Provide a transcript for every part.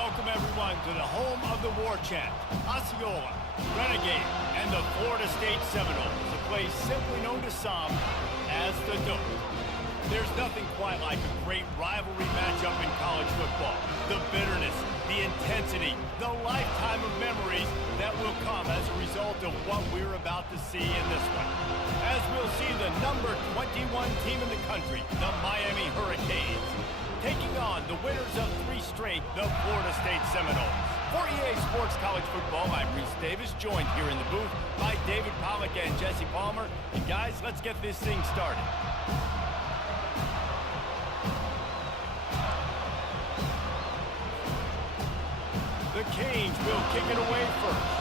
Welcome, everyone, to the home of the war chant, Osceola, Renegade, and the Florida State Seminoles, a place simply known to some as the Dope. There's nothing quite like a great rivalry matchup in college football. The bitterness, the intensity, the lifetime of memories that will come as a result of what we're about to see in this one. As we'll see the number 21 team in the country, the Miami Hurricanes, taking on the winners of 3 straight, the Florida State Seminoles. For EA Sports College Football, I'm Reese Davis, joined here in the booth by David Pollack and Jesse Palmer. And guys, let's get this thing started. The Canes will kick it away first.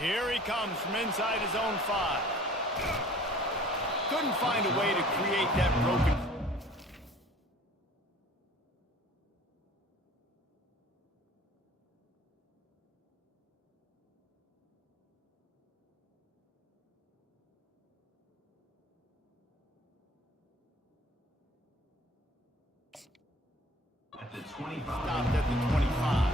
Here he comes from inside his own 5. Couldn't find a way to create that broken. At the 25. Stopped at the 25.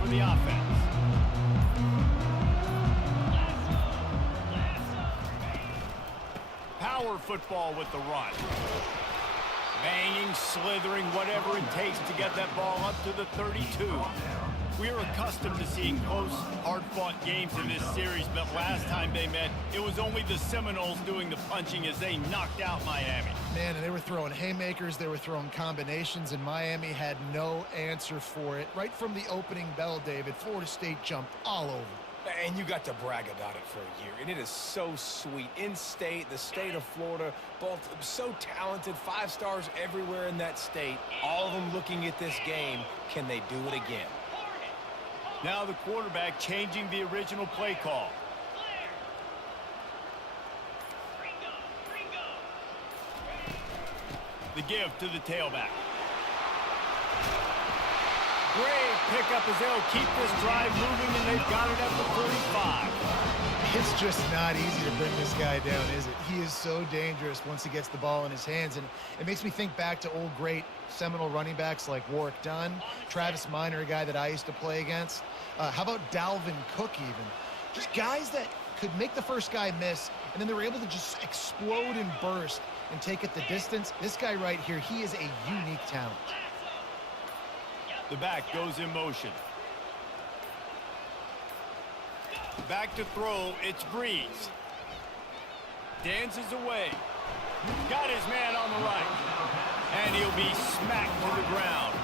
For the offense. Power football with the run. Banging, slithering, whatever it takes to get that ball up to the 32. We're accustomed to seeing close, hard-fought games in this series, but last time they met, it was only the Seminoles doing the punching as they knocked out Miami. Man, and they were throwing haymakers, they were throwing combinations, and Miami had no answer for it. Right from the opening bell, David, Florida State jumped all over. And you got to brag about it for a year, and it is so sweet. In-state, the state of Florida, both so talented, 5 stars everywhere in that state, all of them looking at this game. Can they do it again? Now the quarterback changing the original play call. The give to the tailback. Great pickup as they'll keep this drive moving, and they've got it at the 45. It's just not easy to bring this guy down, is it? He is so dangerous once he gets the ball in his hands, and it makes me think back to old great Seminole running backs like Warwick Dunn, Travis Minor, a guy that I used to play against. How about Dalvin Cook even? Just guys that could make the first guy miss, and then they were able to just explode and burst and take it the distance. This guy right here, he is a unique talent. The back goes in motion. Back to throw, it's Breeze. Dances away. Got his man on the right. And he'll be smacked to the ground.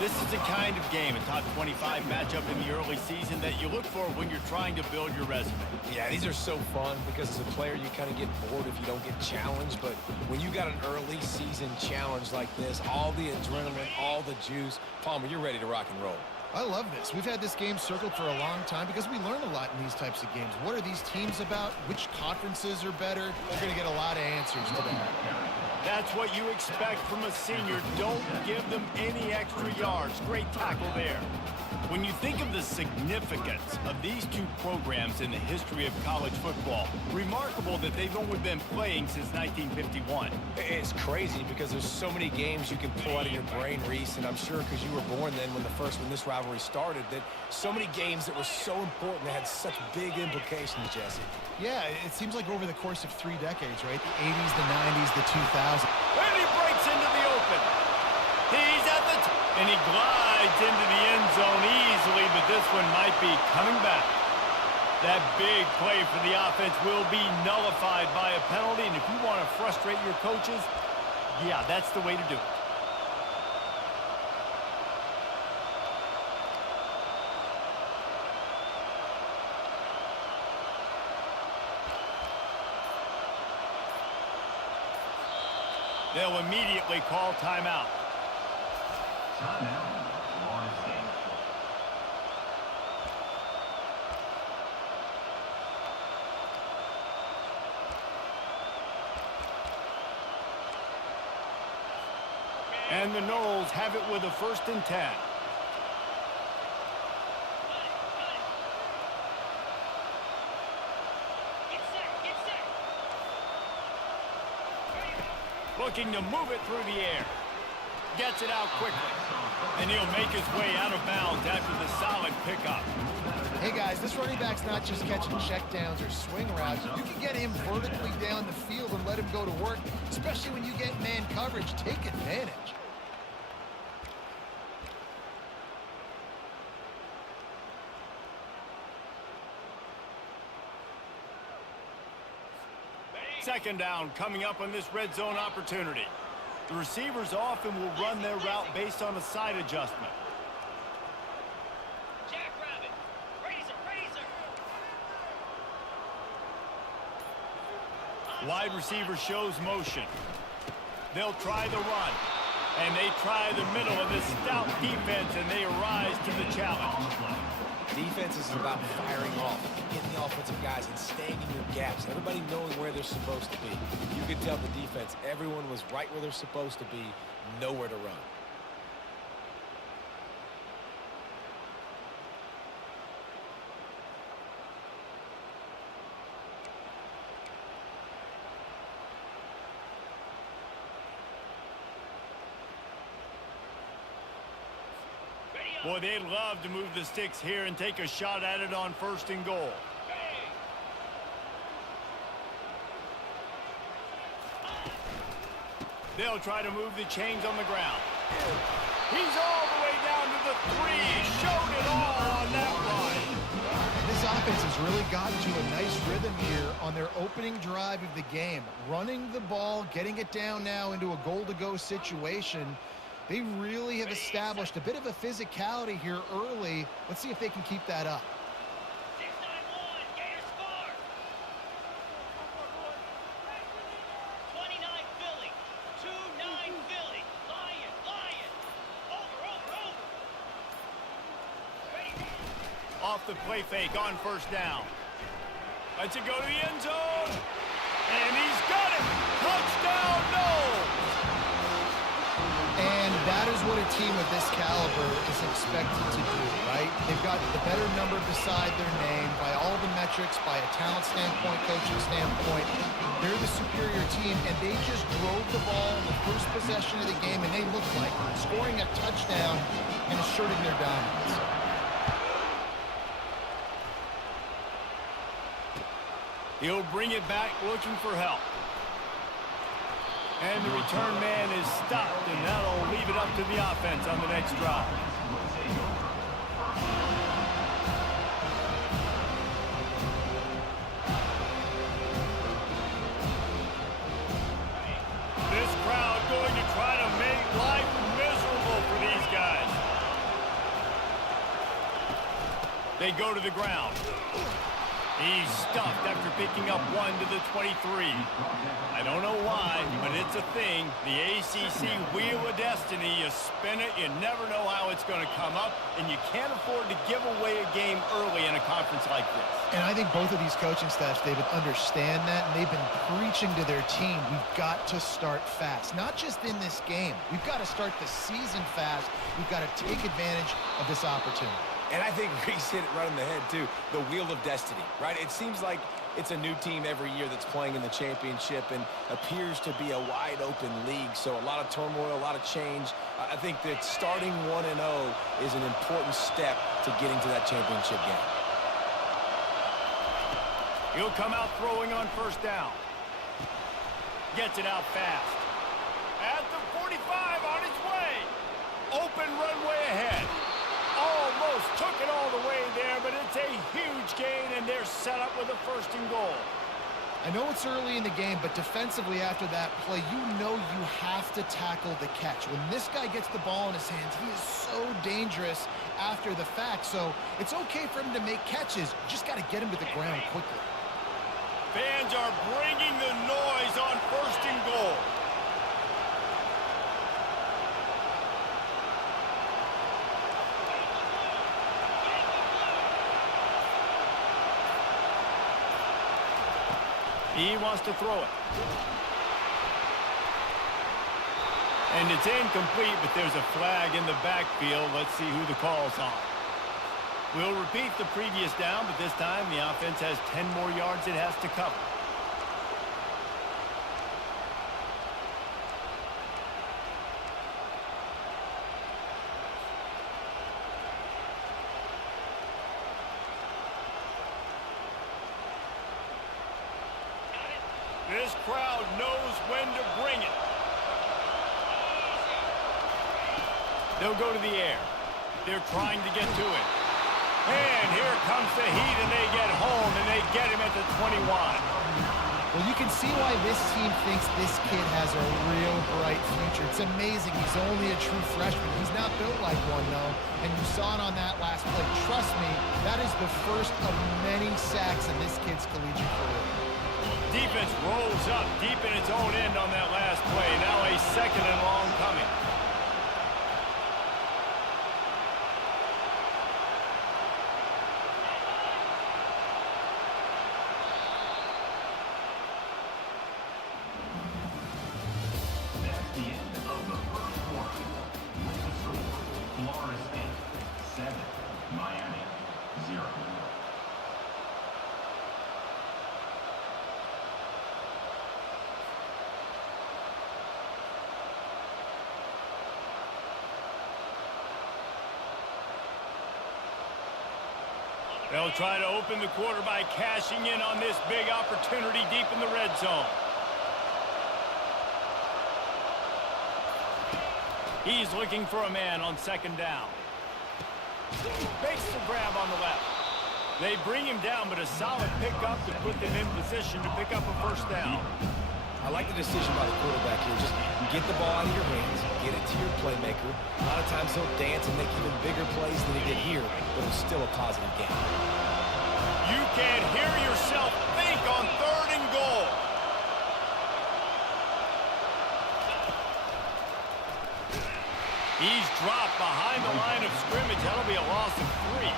This is the kind of game, a top 25 matchup in the early season, that you look for when you're trying to build your resume. Yeah, these are so fun because as a player you kind of get bored if you don't get challenged, but when you got an early season challenge like this, all the adrenaline, all the juice, Palmer, you're ready to rock and roll. I love this. We've had this game circled for a long time because we learn a lot in these types of games. What are these teams about? Which conferences are better? We're going to get a lot of answers today. That's what you expect from a senior. Don't give them any extra yards. Great tackle there. When you think of the significance of these two programs in the history of college football, remarkable that they've only been playing since 1951. It's crazy because there's so many games you can pull out of your brain, Reese, and I'm sure because you were born then when this rivalry started, that so many games that were so important that had such big implications, Jesse. Yeah, it seems like over the course of 3 decades, right? The 80s, the 90s, the 2000s. And he breaks into the open. He's at the and he glides into the end zone easily, but this one might be coming back. That big play for the offense will be nullified by a penalty, and if you want to frustrate your coaches, yeah, that's the way to do it. They'll immediately call timeout. Timeout, Florida State. And the Noles have it with a 1st and 10. Looking to move it through the air. Gets it out quickly. And he'll make his way out of bounds after the solid pickup. Hey guys, this running back's not just catching checkdowns or swing routes. You can get him vertically down the field and let him go to work, especially when you get man coverage. Take advantage. Second down coming up on this red zone opportunity. The receivers often will run their route based on a side adjustment. Jackrabbit, razor. Wide receiver shows motion. They'll try the run. And they try the middle of this stout defense, and they rise to the challenge. Defense is about firing off, getting the offensive guys and staying in your gaps. Everybody knowing where they're supposed to be. You could tell the defense, everyone was right where they're supposed to be, nowhere to run. Boy, they'd love to move the sticks here and take a shot at it on 1st and goal. They'll try to move the chains on the ground. He's all the way down to the 3. Showed it all on that run. This offense has really gotten to a nice rhythm here on their opening drive of the game. Running the ball, getting it down now into a goal-to-go situation. They really have established a bit of a physicality here early. Let's see if they can keep that up. 6-9-1, Gators score. 29 Philly, 2-9 Philly. Lion. Over. Ready. Off the play fake on 1st down. Lets it go to the end zone. And he's got it. Touchdown, Noles. And that is what a team of this caliber is expected to do, right? They've got the better number beside their name by all the metrics, by a talent standpoint, coaching standpoint. They're the superior team, and they just drove the ball in the first possession of the game, and they looked like scoring a touchdown and asserting their dominance. He'll bring it back looking for help. And the return man is stopped, and that'll leave it up to the offense on the next drive. This crowd going to try to make life miserable for these guys. They go to the ground. He's stuffed after picking up 1 to the 23. I don't know why, but it's a thing. The ACC Wheel of Destiny, you spin it, you never know how it's going to come up, and you can't afford to give away a game early in a conference like this. And I think both of these coaching staffs, David, understand that, and they've been preaching to their team, we've got to start fast. Not just in this game. We've got to start the season fast. We've got to take advantage of this opportunity. And I think Reese hit it right on the head, too. The Wheel of Destiny, right? It seems like it's a new team every year that's playing in the championship and appears to be a wide-open league. So a lot of turmoil, a lot of change. I think that starting 1-0 is an important step to getting to that championship game. He'll come out throwing on 1st down. Gets it out fast. At the 45 on his way. Open runway ahead. Almost took it all the way there, but it's a huge gain, and they're set up with a 1st and goal. I know it's early in the game, but defensively after that play, you know you have to tackle the catch. When this guy gets the ball in his hands, he is so dangerous after the fact. So it's okay for him to make catches. You just got to get him to the ground quickly. Fans are bringing the noise on 1st and goal. He wants to throw it. And it's incomplete, but there's a flag in the backfield. Let's see who the call's on. We'll repeat the previous down, but this time the offense has 10 more yards it has to cover. This crowd knows when to bring it. They'll go to the air. They're trying to get to it. And here comes the heat, and they get home, and they get him at the 21. Well, you can see why this team thinks this kid has a real bright future. It's amazing. He's only a true freshman. He's not built like one, though. And you saw it on that last play. Trust me, that is the first of many sacks in this kid's collegiate career. Defense rolls up deep in its own end on that last play. Now a second and long coming. They'll try to open the quarter by cashing in on this big opportunity deep in the red zone. He's looking for a man on second down. Makes the grab on the left. They bring him down, but a solid pickup to put them in position to pick up a first down. I like the decision by the quarterback here. Just get the ball out of your hands, get it to your playmaker. A lot of times he'll dance and make even bigger plays than he did here, but it's still a positive game. You can hear yourself think on 3rd and goal. He's dropped behind the line of scrimmage. That'll be a loss of 3.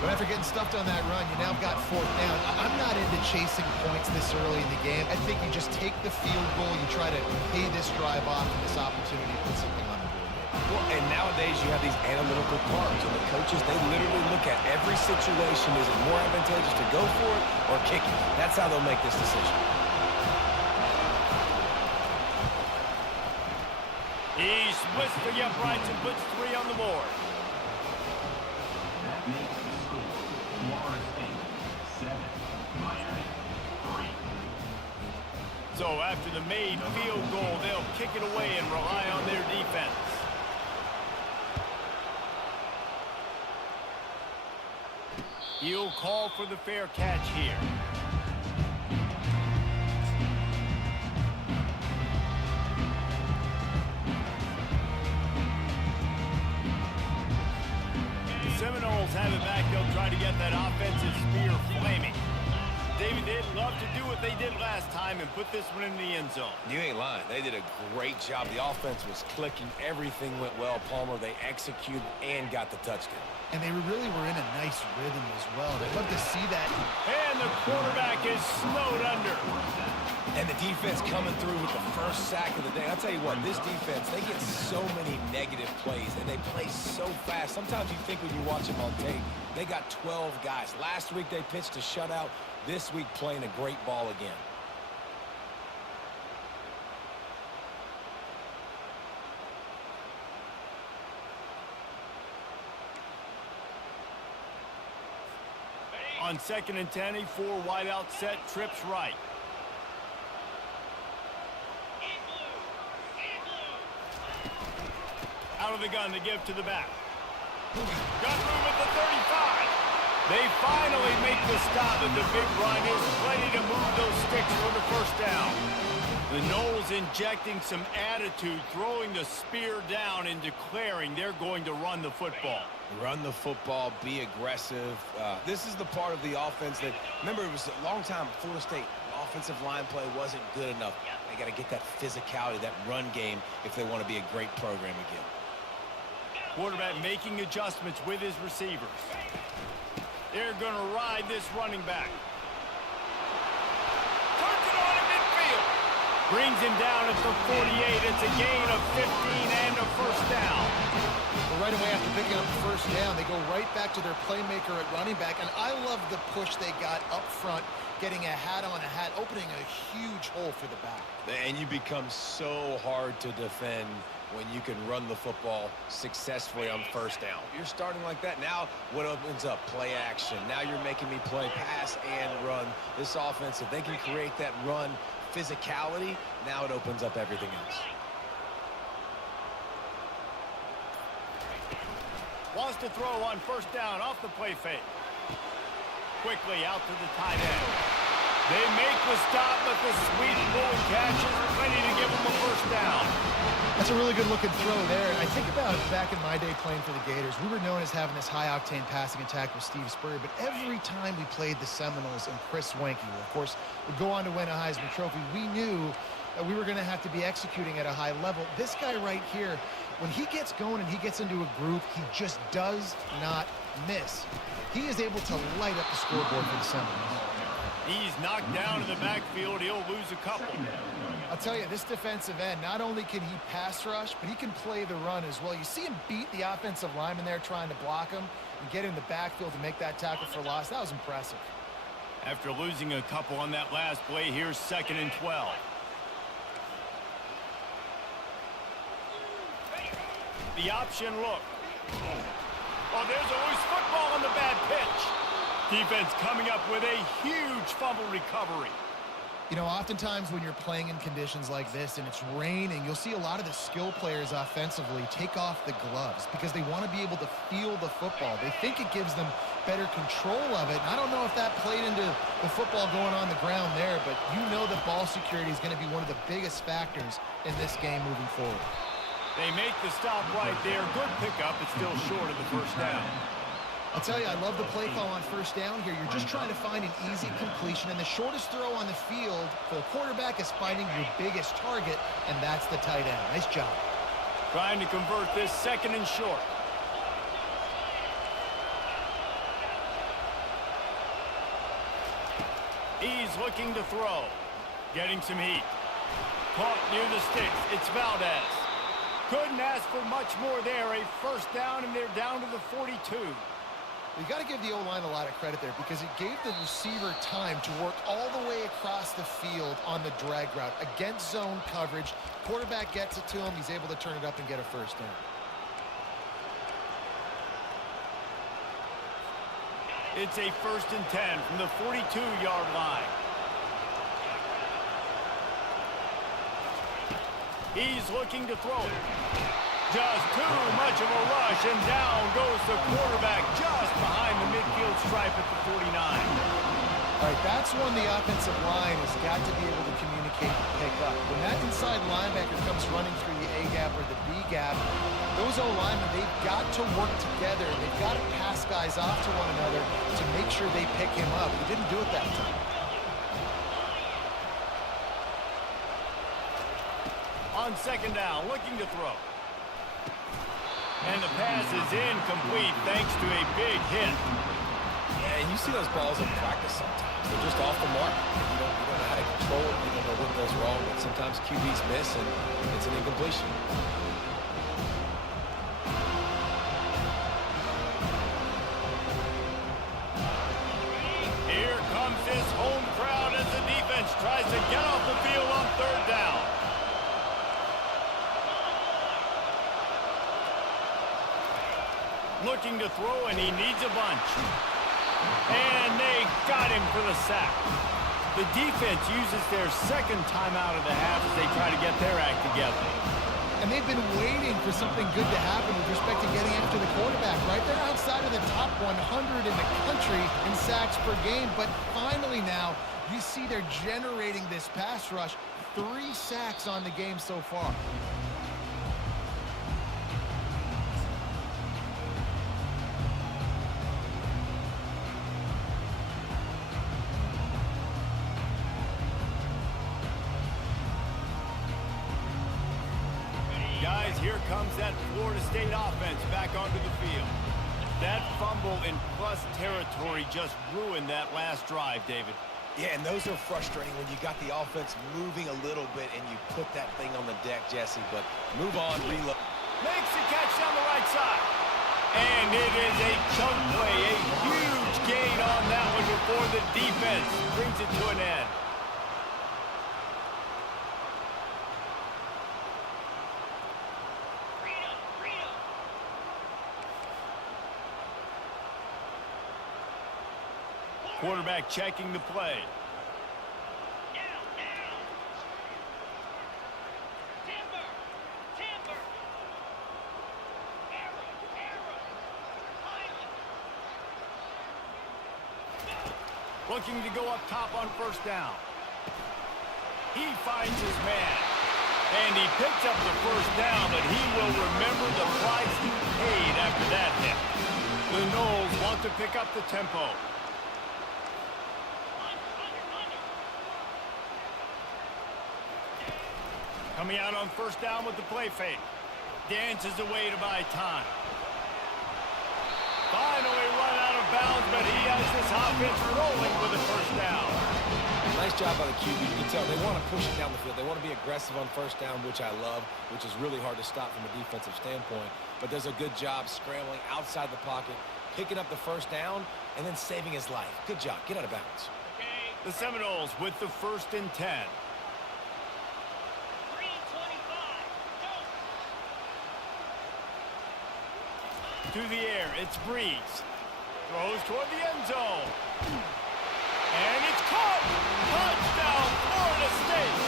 But after getting stuffed on that run, you now got 4th down. I'm not into chasing points this early in the game. I think you just take the field goal. You try to pay this drive off and this opportunity to put something on the board. Well, and nowadays you have these analytical cards, and the coaches, they literally look at every situation. Is it more advantageous to go for it or kick it? That's how they'll make this decision. He splits the uprights and puts 3 on the board. That makes the score Florida State 7, Miami 3. So after the made field goal, they'll kick it away and rely on their defense. He'll call for the fair catch here. Seminoles have it back. They'll try to get that offensive spear flaming. David, they'd love to do what they did last time and put this one in the end zone. You ain't lying. They did a great job. The offense was clicking. Everything went well. Palmer, they executed and got the touchdown. And they really were in a nice rhythm as well. I'd love to see that. And the quarterback is snowed under. And the defense coming through with the first sack of the day. I'll tell you what, this defense, they get so many negative plays, and they play so fast. Sometimes you think when you watch them on tape, they got 12 guys. Last week they pitched a shutout. This week playing a great ball again. On 2nd and 10, a 4 wide out set, trips right. Out of the gun to give to the back. Got room at the 35. They finally make the stop, and the big run is ready to move those sticks for the first down. The Noles injecting some attitude, throwing the spear down and declaring they're going to run the football. Run the football, be aggressive. This is the part of the offense that, remember, it was a long time Florida State offensive line play wasn't good enough. They got to get that physicality, that run game, if they want to be a great program again. Quarterback making adjustments with his receivers. They're going to ride this running back. Turns it on in midfield. Brings him down at the 48. It's a gain of 15 and a first down. Well, right away after picking up the first down, they go right back to their playmaker at running back. And I love the push they got up front, getting a hat on a hat, opening a huge hole for the back. And you become so hard to defend when you can run the football successfully on first down. You're starting like that. Now what opens up? Play action. Now you're making me play pass and run. This offense, if they can create that run physicality, now it opens up everything else. Wants to throw on first down off the play fake. Quickly out to the tight end. They make the stop, but the sweet bullet catch is ready to give them a first down. That's a really good looking throw there. I think about back in my day playing for the Gators, we were known as having this high-octane passing attack with Steve Spurrier, but every time we played the Seminoles and Chris Wenke, who of course would go on to win a Heisman Trophy, we knew that we were going to have to be executing at a high level. This guy right here, when he gets going and he gets into a groove, he just does not miss. He is able to light up the scoreboard for the Seminoles. He's knocked down in the backfield. He'll lose a couple. I'll tell you, this defensive end, not only can he pass rush, but he can play the run as well. You see him beat the offensive lineman there trying to block him and get in the backfield to make that tackle for loss. That was impressive. After losing a couple on that last play, here's 2nd and 12. The option look. Oh, there's a loose football on the bad pitch. Defense coming up with a huge fumble recovery. You know, oftentimes when you're playing in conditions like this and it's raining, you'll see a lot of the skill players offensively take off the gloves because they want to be able to feel the football. They think it gives them better control of it. And I don't know if that played into the football going on the ground there, but you know that ball security is going to be one of the biggest factors in this game moving forward. They make the stop right there. Good pickup, but still short of the first down. I'll tell you, I love the play call on first down here. You're just trying to find an easy completion, and the shortest throw on the field for the quarterback is finding your biggest target, and that's the tight end. Nice job. Trying to convert this 2nd and short. He's looking to throw. Getting some heat. Caught near the sticks. It's Valdez. Couldn't ask for much more there. A first down, and they're down to the 42. You got to give the O-line a lot of credit there because it gave the receiver time to work all the way across the field on the drag route against zone coverage. Quarterback gets it to him. He's able to turn it up and get a first down. It's a 1st and 10 from the 42-yard line. He's looking to throw it. Just too much of a rush, and down goes the quarterback just behind the midfield stripe at the 49. All right, that's when the offensive line has got to be able to communicate and pick up. When that inside linebacker comes running through the A-gap or the B-gap, those O-linemen, they've got to work together. They've got to pass guys off to one another to make sure they pick him up. He didn't do it that time. On 2nd down, looking to throw. And the pass is incomplete thanks to a big hit. Yeah, and you see those balls in practice sometimes. They're just off the mark. You don't know how to control it. You don't know what goes wrong. But sometimes QBs miss, and it's an incompletion. Here comes this home crowd as the defense tries to get off the field on 3rd down. Looking to throw, and he needs a bunch. And they got him for the sack. The defense uses their 2nd timeout of the half as they try to get their act together. And they've been waiting for something good to happen with respect to getting after the quarterback, right? They're outside of the top 100 in the country in sacks per game, but finally now you see they're generating this pass rush. 3 sacks on the game so far. Guys, here comes that Florida State offense back onto the field. That fumble in plus territory just ruined that last drive, David. Yeah, and those are frustrating when you got the offense moving a little bit and you put that thing on the deck, Jesse. But move on, reload. Makes the catch down the right side. And it is a chunk play, a huge gain on that one before the defense brings it to an end. Quarterback checking the play. Looking to go up top on first down. He finds his man. And he picks up the first down, but he will remember the price he paid after that hit. The Noles want to pick up the tempo. Coming out on first down with the play fake. Dances away to buy time. Finally run out of bounds, but he has this offense rolling with a first down. Nice job by the QB. You can tell they want to push it down the field. They want to be aggressive on first down, which I love, which is really hard to stop from a defensive standpoint. But does a good job scrambling outside the pocket, picking up the first down, and then saving his life. Good job. Get out of bounds. The Seminoles with the 1st and 10. To the air, it's Breeze. Throws toward the end zone. And it's caught! Touchdown, Florida State!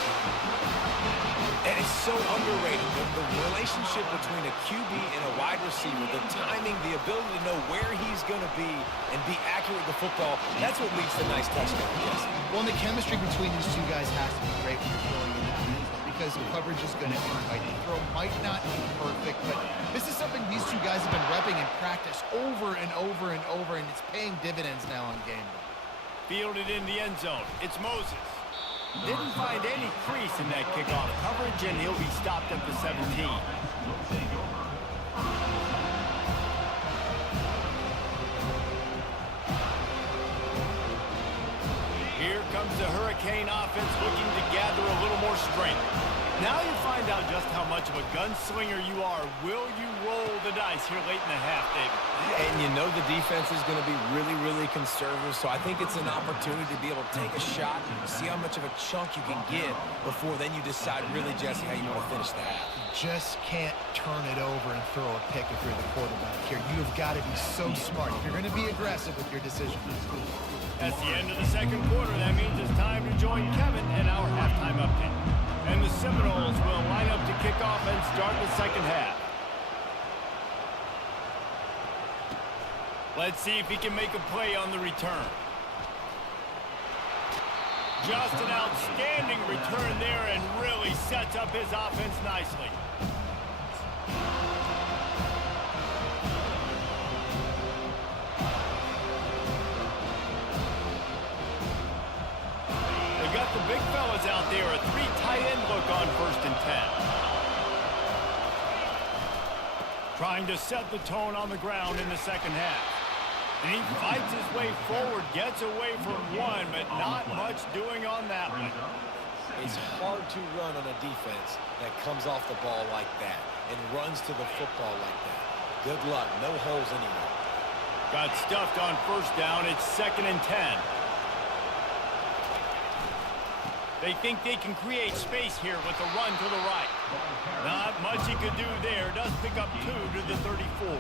And it's so underrated. The relationship between a QB and a wide receiver, the timing, the ability to know where he's going to be and be accurate with the football, that's what leads to nice touchdowns, Jesse. Well, and the chemistry between these two guys has to be great when you're throwing in the field because coverage is going to be tight. The throw might not be perfect, but this is something these two guys have been repping in practice over and over and over, and it's paying dividends now on game day. Fielded in the end zone. It's Moses. Didn't find any crease in that kickoff coverage, and he'll be stopped at the 17. Here comes the Hurricane offense looking to gather a little more strength. Now you find out just how much of a gunslinger you are. Will you roll the dice here late in the half, David? And you know the defense is going to be really, really conservative, so I think it's an opportunity to be able to take a shot, see how much of a chunk you can get before then you decide really, Jesse, how you want to finish the half. Just can't turn it over and throw a pick if you're the quarterback here. You have got to be so smart if you're going to be aggressive with your decision. That's the end of the second quarter. That means it's time to join Kevin in our halftime update. And the Seminoles will line up to kick off and start the second half. Let's see if he can make a play on the return. Just an outstanding return there and really sets up his offense nicely. They've got the big fellas out there, a 3 tight end look on 1st and 10. Trying to set the tone on the ground in the second half. And he fights his way forward, gets away from one, but not much doing on that one. It's hard to run on a defense that comes off the ball like that and runs to the football like that. Good luck. No holes anywhere. Got stuffed on first down. It's 2nd and 10. They think they can create space here with a run to the right. Not much he could do there. Does pick up 2 to the 34.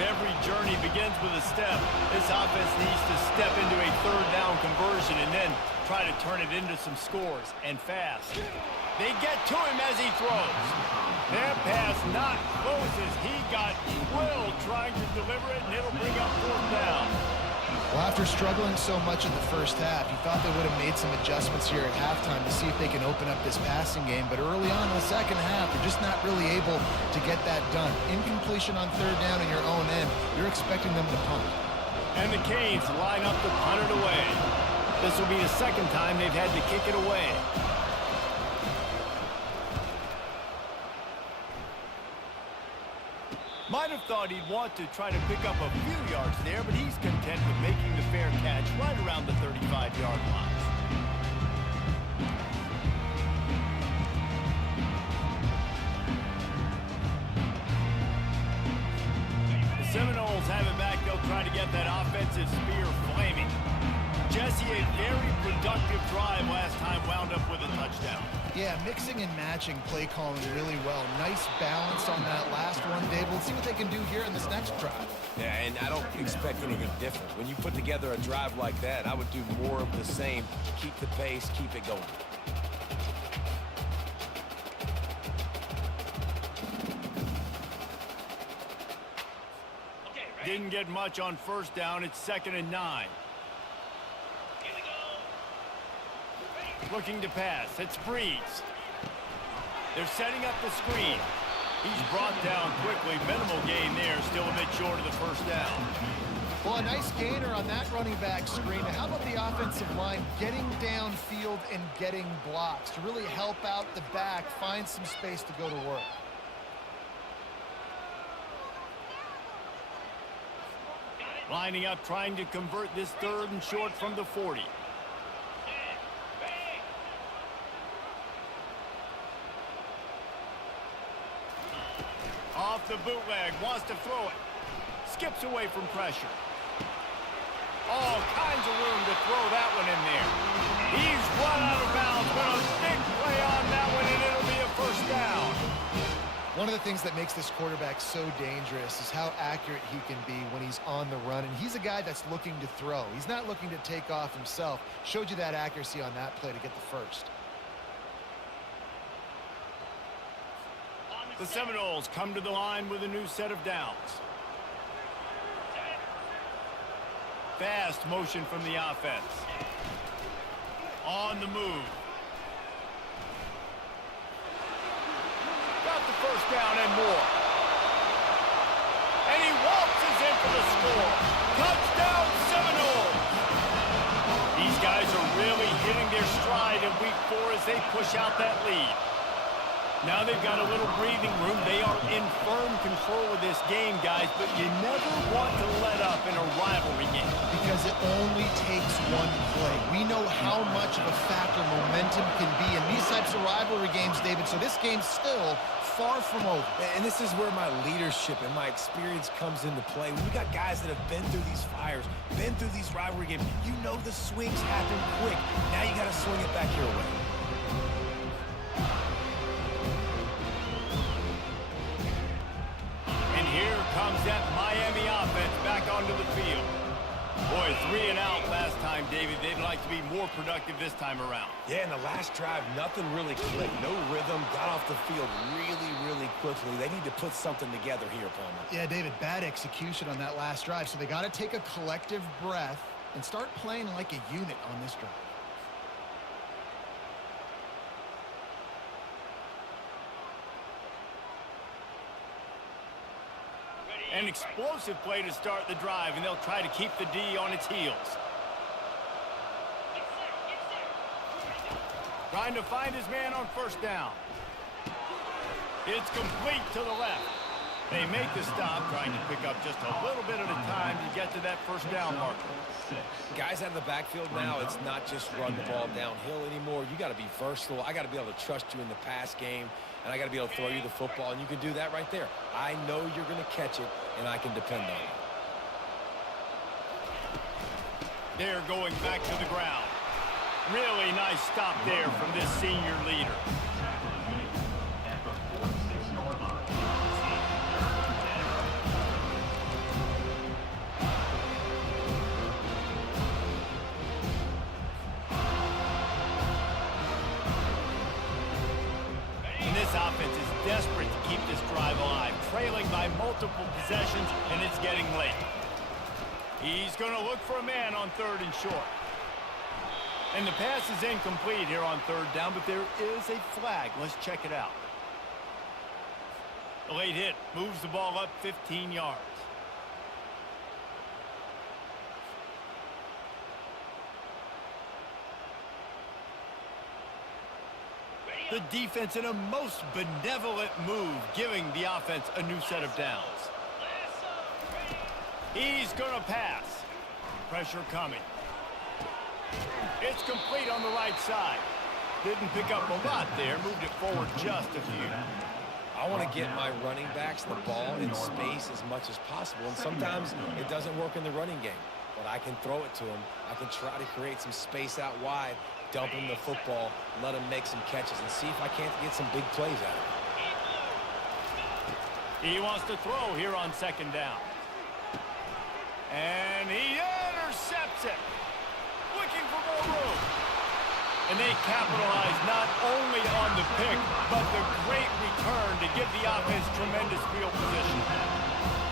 Every journey begins with a step. This offense needs to step into a 3rd down conversion and then try to turn it into some scores, and fast. They get to him as he throws. That pass not close as he got drilled trying to deliver it, and it'll bring up 4th down. Well, after struggling so much in the first half, you thought they would have made some adjustments here at halftime to see if they can open up this passing game. But early on in the second half, they're just not really able to get that done. Incompletion on 3rd down in your own end, you're expecting them to punt. And the Canes line up to punt it away. This will be the second time they've had to kick it away. Might have thought he'd want to try to pick up a few yards there, but he's content with making the fair catch right around the 35-yard line. Seminoles have it back. They'll try to get that offensive spear flaming. Jesse, a very productive drive last time, wound up with a touchdown. Yeah, mixing and matching play calling really well. Nice balance on that last one, Dave. Let's see what they can do here in this next drive. Yeah, and I don't expect anything different. When you put together a drive like that, I would do more of the same. Keep the pace, keep it going. Didn't get much on first down. It's 2nd and 9. Here we go. Looking to pass. It's Breeze. They're setting up the screen. He's brought down quickly. Minimal gain there. Still a bit short of the first down. Well, a nice gainer on that running back screen. How about the offensive line getting downfield and getting blocks to really help out the back, find some space to go to work? Lining up, trying to convert this 3rd and short from the 40. Off the bootleg, wants to throw it. Skips away from pressure. All kinds of room to throw that one in there. He's run out of bounds, but a big play on that one, and it'll be a first down. One of the things that makes this quarterback so dangerous is how accurate he can be when he's on the run. And he's a guy that's looking to throw. He's not looking to take off himself. Showed you that accuracy on that play to get the first. The Seminoles come to the line with a new set of downs. Fast motion from the offense. On the move. Got the first down and more. And he waltzes in for the score. Touchdown Seminoles! These guys are really hitting their stride in week 4 as they push out that lead. Now they've got a little breathing room. They are in firm control of this game, guys, but you never want to let up in a rivalry game. Because it only takes one play. We know how much of a factor momentum can be in these types of rivalry games, David, so this game's still far from over. And this is where my leadership and my experience comes into play. When you got guys that have been through these fires, been through these rivalry games, you know the swings happen quick. Now you got to swing it back your way. And here comes that Miami offense back onto the field. Boy, 3 and out last time, David. They'd like to be more productive this time around. Yeah, in the last drive, nothing really clicked. No rhythm, got off the field really quickly. They need to put something together here, Palmer. Yeah, David, bad execution on that last drive, so they got to take a collective breath and start playing like a unit on this drive. An explosive play to start the drive, and they'll try to keep the D on its heels. Trying to find his man on first down. It's complete to the left. They make the stop, trying to pick up just a little bit at a time to get to that first down marker. Guys out of the backfield now, it's not just run the ball downhill anymore. You got to be versatile. I got to be able to trust you in the pass game, and I got to be able to throw you the football, and you can do that right there. I know you're going to catch it, and I can depend on it. They're going back to the ground. Really nice stop there from this senior leader. Offense is desperate to keep this drive alive, trailing by multiple possessions, and it's getting late. He's going to look for a man on 3rd and short. And the pass is incomplete here on 3rd down, but there is a flag. Let's check it out. The late hit moves the ball up 15 yards. The defense in a most benevolent move, giving the offense a new set of downs. He's going to pass. Pressure coming. It's complete on the right side. Didn't pick up a lot there. Moved it forward just a few. I want to get my running backs the ball in space as much as possible, and sometimes it doesn't work in the running game. But I can throw it to him. I can try to create some space out wide, dump him the football, let him make some catches, and see if I can't get some big plays out of him. He wants to throw here on second down. And he intercepts it. Looking for more room. And they capitalize not only on the pick, but the great return to give the offense tremendous field position.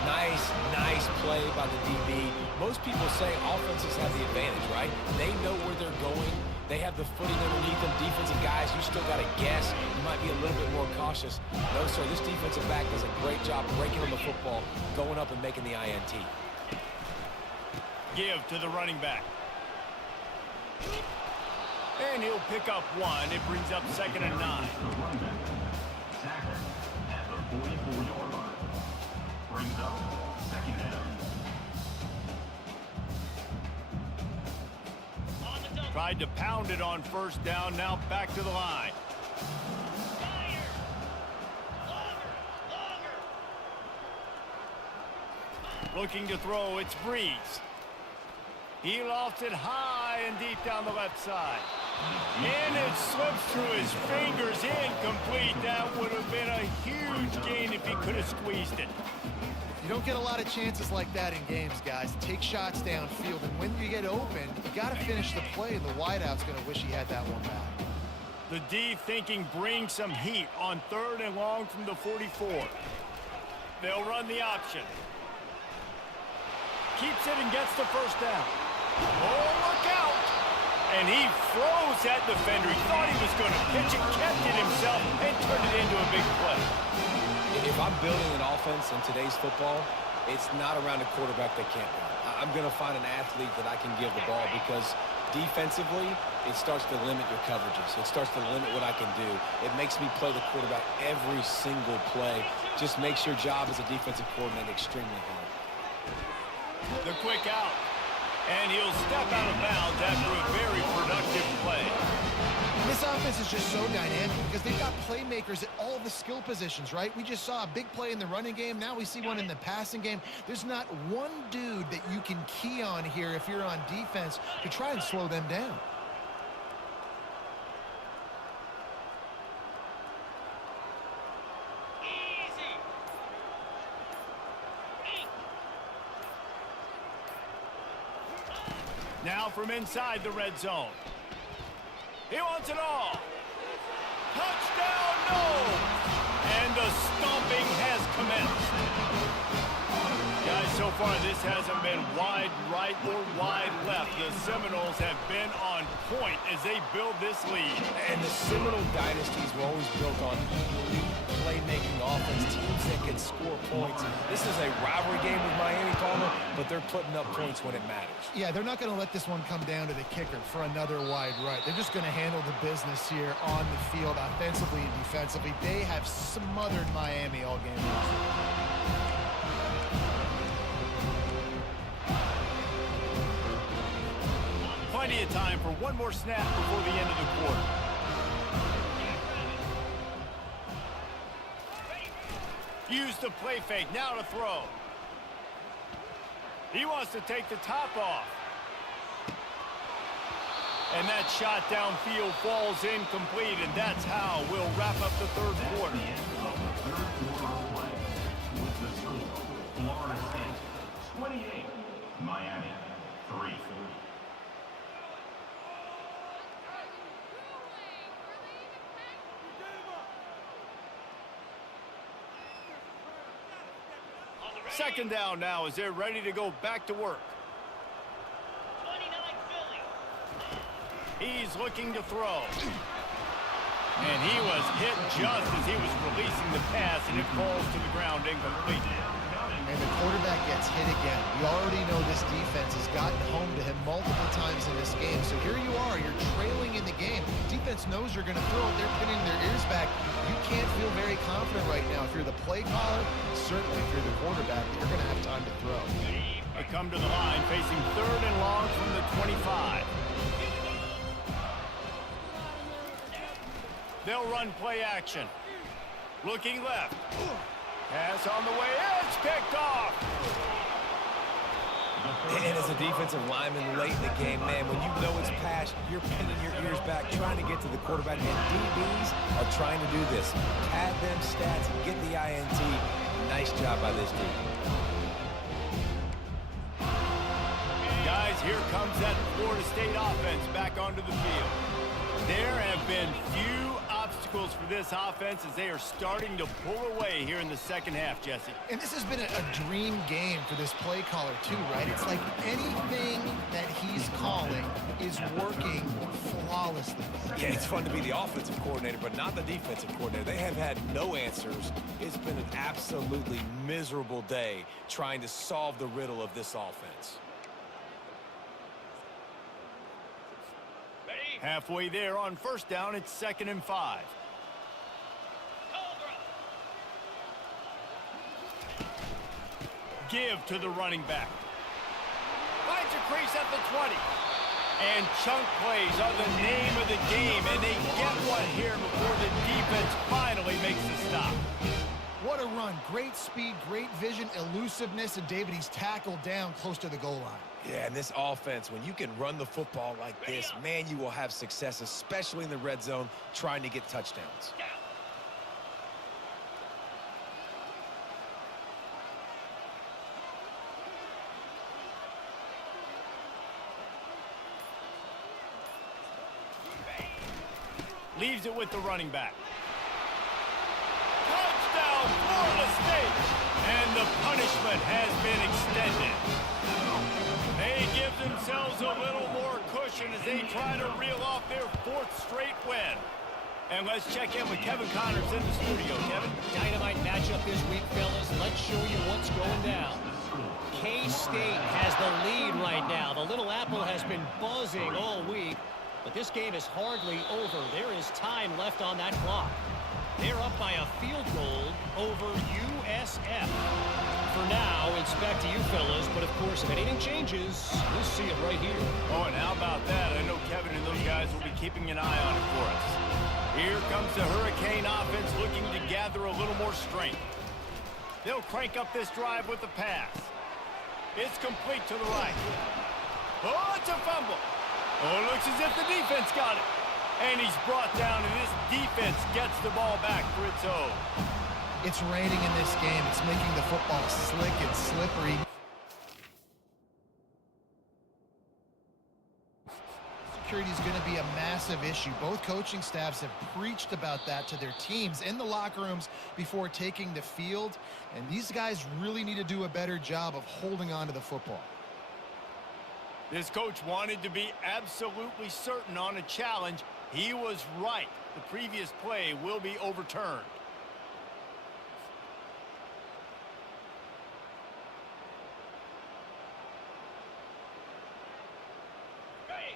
Nice play by the DB. Most people say offenses have the advantage, right? They know where they're going. They have the footing underneath them. Defensive guys, you still got to guess. You might be a little bit more cautious. No, sir, this defensive back does a great job breaking on the football, going up and making the INT. Give to the running back. And he'll pick up one. It brings up 2nd and 9. Tackle at the 44-yard line. Brings up 2nd down. Tried to pound it on 1st down. Now back to the line. Looking to throw. It's Breeze. He lofts it high and deep down the left side. And it slips through his fingers. Incomplete. That would have been a huge gain if he could have squeezed it. You don't get a lot of chances like that in games, guys. Take shots downfield, and when you get open, you got to finish the play, and the wideout's going to wish he had that one back. The D thinking bring some heat on 3rd and long from the 44. They'll run the option. Keeps it and gets the 1st down. Oh, look out! And he froze that defender. He thought he was going to pitch it, kept it himself, and turned it into a big play. If I'm building an offense in today's football, it's not around a quarterback that can't run. I'm going to find an athlete that I can give the ball, because defensively, it starts to limit your coverages. It starts to limit what I can do. It makes me play the quarterback every single play. Just makes your job as a defensive coordinator extremely hard. The quick out. And he'll step out of bounds after a very productive play. This offense is just so dynamic because they've got playmakers at all the skill positions, right? We just saw a big play in the running game. Now we see one in the passing game. There's not one dude that you can key on here if you're on defense to try and slow them down. Now from inside the red zone. He wants it all. Touchdown, no! And the stomping has commenced. Guys, so far this hasn't been wide right or wide left. The Seminoles have been on point as they build this lead. And the Seminole dynasties were always built on elite playmaking offense, teams that can score points. This is a rivalry game with Miami, Palmer, but they're putting up points when it matters. Yeah, they're not going to let this one come down to the kicker for another wide right. They're just going to handle the business here on the field, offensively and defensively. They have smothered Miami all game long. Plenty of time for one more snap before the end of the quarter. Use the play fake, now to throw. He wants to take the top off. And that shot downfield falls incomplete, and that's how we'll wrap up the 3rd quarter. The end of the 3rd quarter play with the score, Florida State 28, Miami 3. Second down now as they're ready to go back to work. 29 Philly. He's looking to throw. And he was hit just as he was releasing the pass, and it falls to the ground incomplete. and the quarterback gets hit again. We already know this defense has gotten home to him multiple times in this game. So here you are, you're trailing in the game. Defense knows you're going to throw it. They're pinning their ears back. You can't feel very confident right now. If you're the play caller, certainly if you're the quarterback, you're going to have time to throw. They come to the line facing 3rd and long from the 25. They'll run play action. Looking left. Pass on the way. It's picked off. And as a defensive lineman late in the game, man, when you know it's passed, you're pinning your ears back, trying to get to the quarterback. And DBs are trying to do this. Pad them stats, get the INT. Nice job by this team. Guys, here comes that Florida State offense back onto the field. There have been few obstacles for this offense as they are starting to pull away here in the second half, Jesse. And this has been a dream game for this play caller too, right? It's like anything that he's calling is working flawlessly. Yeah, it's fun to be the offensive coordinator, but not the defensive coordinator. They have had no answers. It's been an absolutely miserable day trying to solve the riddle of this offense. Halfway there on first down, it's 2nd and 5. Give to the running back. Finds a crease at the 20. And chunk plays are the name of the game, and they get one here before the defense finally makes the stop. What a run. Great speed, great vision, elusiveness, and David, he's tackled down close to the goal line. Yeah, and this offense, when you can run the football like this, man, you will have success, especially in the red zone, trying to get touchdowns. Leaves it with the running back. Touchdown, Florida State! And the punishment has been extended. They give themselves a little more cushion as they try to reel off their 4th straight win. And let's check in with Kevin Connors in the studio. Kevin? Dynamite matchup this week, fellas. Let's show you what's going down. K-State has the lead right now. The Little Apple has been buzzing all week, but this game is hardly over. There is time left on that clock. They're up by a field goal over USF. For now, it's back to you, fellas, but of course, if anything changes, we'll see it right here. Oh, and how about that? I know Kevin and those guys will be keeping an eye on it for us. Here comes the Hurricane offense looking to gather a little more strength. They'll crank up this drive with the pass. It's complete to the right. Oh, it's a fumble. Oh, it looks as if the defense got it. And he's brought down, and this defense gets the ball back for its own. It's raining in this game. It's making the football slick and slippery. Security is going to be a massive issue. Both coaching staffs have preached about that to their teams in the locker rooms before taking the field. And these guys really need to do a better job of holding on to the football. This coach wanted to be absolutely certain on a challenge. He was right. The previous play will be overturned.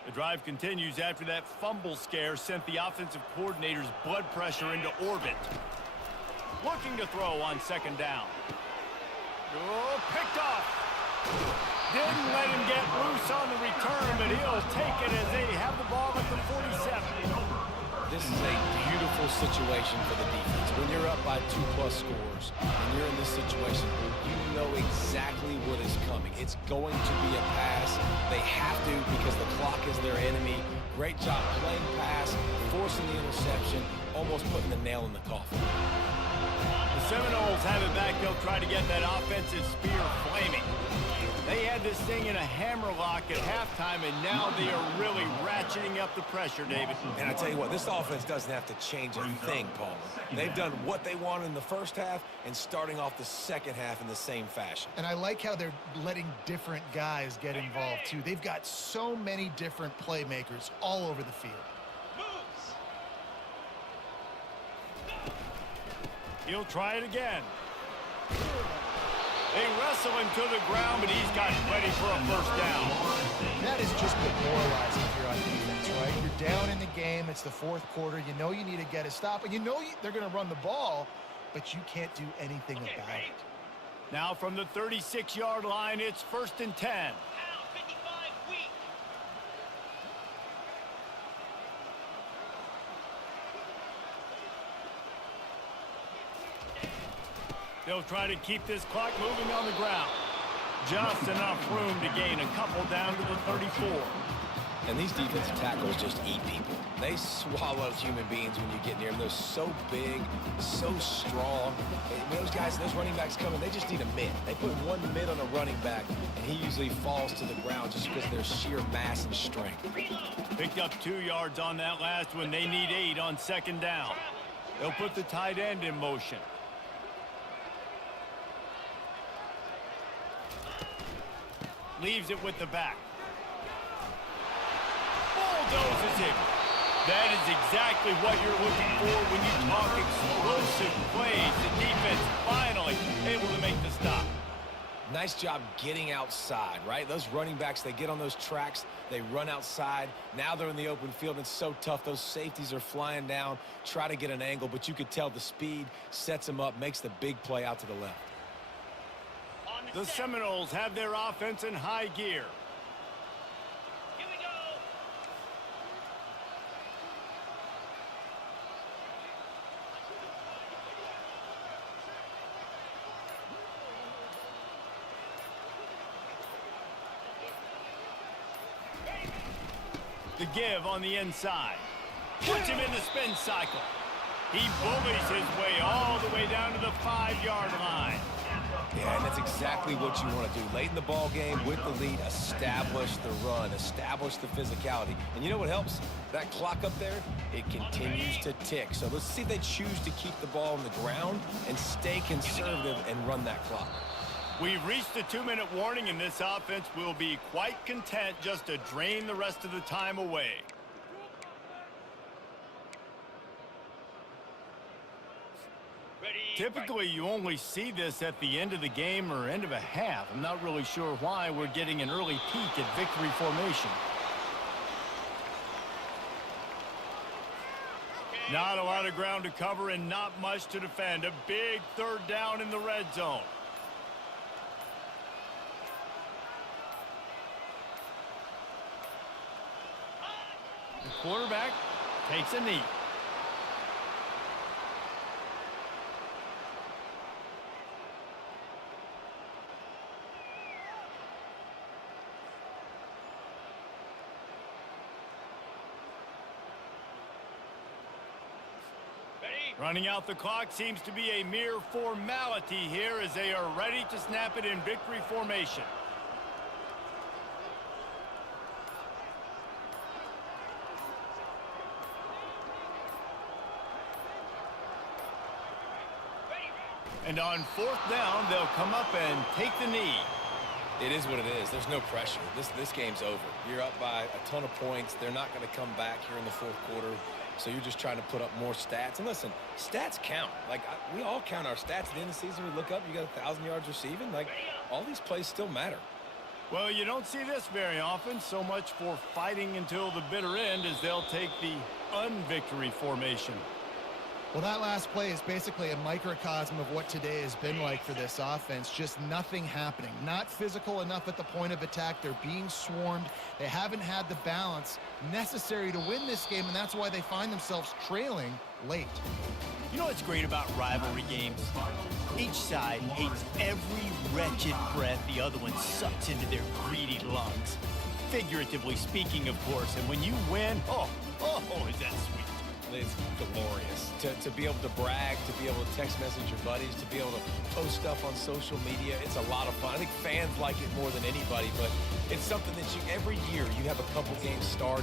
The drive continues after that fumble scare sent the offensive coordinator's blood pressure into orbit. Looking to throw on 2nd down. Oh, picked off. Didn't let him get loose on the return, but he'll take it as they have the ball at the 47. This is a beautiful situation for the defense. When you're up by 2+ scores and you're in this situation, you know exactly what is coming. It's going to be a pass. They have to because the clock is their enemy. Great job playing pass, forcing the interception, almost putting the nail in the coffin. The Seminoles have it back. They'll try to get that offensive spear flaming. They had this thing in a hammerlock at halftime, and now they are really ratcheting up the pressure, David. And I tell you what, this offense doesn't have to change a thing, Paul. They've done what they wanted in the first half and starting off the second half in the same fashion. And I like how they're letting different guys get involved, too. They've got so many different playmakers all over the field. He'll try it again. They wrestle him to the ground, but he's got ready for a first down. That is just demoralizing if you're on defense, right? You're down in the game. It's the fourth quarter. You know you need to get a stop, and you know they're going to run the ball, but you can't do anything about it. Now from the 36-yard line, it's 1st and 10. Out, 55 weak. They'll try to keep this clock moving on the ground. Just enough room to gain a couple down to the 34. And these defensive tackles just eat people. They swallow human beings when you get near them. They're so big, so strong. And those guys, those running backs coming, they just need a mid. They put one mid on a running back, and he usually falls to the ground just because of their sheer mass and strength. Picked up 2 yards on that last one. They need 8 on 2nd down. They'll put the tight end in motion. Leaves it with the back. Bulldozes him. That is exactly what you're looking for when you talk explosive plays. The defense finally able to make the stop. Nice job getting outside, right? Those running backs, they get on those tracks, they run outside. Now they're in the open field. It's so tough. Those safeties are flying down, try to get an angle, but you could tell the speed sets them up, makes the big play out to the left. The Seminoles have their offense in high gear. Here we go. The give on the inside. Puts him in the spin cycle. He bullies his way all the way down to the 5-yard line. Yeah, and that's exactly what you want to do. Late in the ball game with the lead, establish the run, establish the physicality. And you know what helps? That clock up there, it continues to tick. So let's see if they choose to keep the ball on the ground and stay conservative and run that clock. We've reached the 2-minute warning, and this offense will be quite content just to drain the rest of the time away. Typically, you only see this at the end of the game or end of a half. I'm not really sure why we're getting an early peek at victory formation. Not a lot of ground to cover and not much to defend. A big 3rd down in the red zone. The quarterback takes a knee. Running out the clock seems to be a mere formality here as they are ready to snap it in victory formation. And on 4th down, they'll come up and take the knee. It is what it is. There's no pressure. This game's over. You're up by a ton of points. They're not going to come back here in the 4th quarter. So you're just trying to put up more stats. And listen, stats count. Like, we all count our stats. At the end of the season, we look up, you got 1,000 yards receiving. Like, all these plays still matter. Well, you don't see this very often. So much for fighting until the bitter end as they'll take the unvictory formation. Well, that last play is basically a microcosm of what today has been like for this offense. Just nothing happening. Not physical enough at the point of attack. They're being swarmed. They haven't had the balance necessary to win this game, and that's why they find themselves trailing late. You know what's great about rivalry games? Each side hates every wretched breath the other one sucks into their greedy lungs. Figuratively speaking, of course. And when you win, oh, is that sweet. It's glorious to be able to brag, to be able to text message your buddies, to be able to post stuff on social media. It's a lot of fun. I think fans like it more than anybody, but it's something that every year you have a couple games start